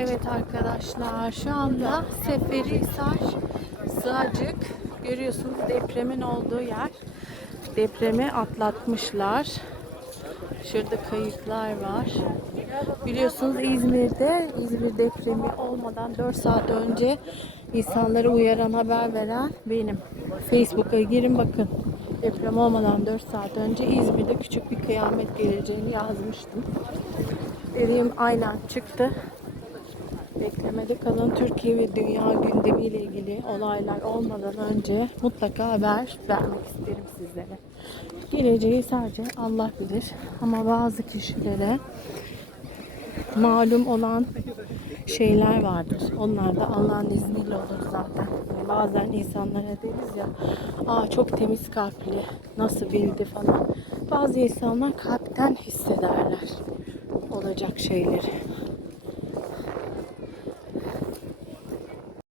Evet arkadaşlar şu anda Seferihisar Sığacık görüyorsunuz depremin olduğu yer. Depremi atlatmışlar. Şurada kayıklar var. Biliyorsunuz İzmir'de İzmir depremi olmadan 4 saat önce insanları uyaran haber veren benim. Facebook'a girin bakın. Deprem olmadan 4 saat önce İzmir'de küçük bir kıyamet geleceğini yazmıştım. Dediğim aynen çıktı. Beklemede kalın Türkiye ve dünya gündemiyle ilgili olaylar olmadan önce mutlaka haber vermek isterim sizlere. Geleceği sadece Allah bilir ama bazı kişilere malum olan şeyler vardır. Onlar da Allah'ın izniyle olur zaten. Yani bazen insanlara deriz ya, aa çok temiz kalpli, nasıl bildi falan. Bazı insanlar kalpten hissederler olacak şeyleri.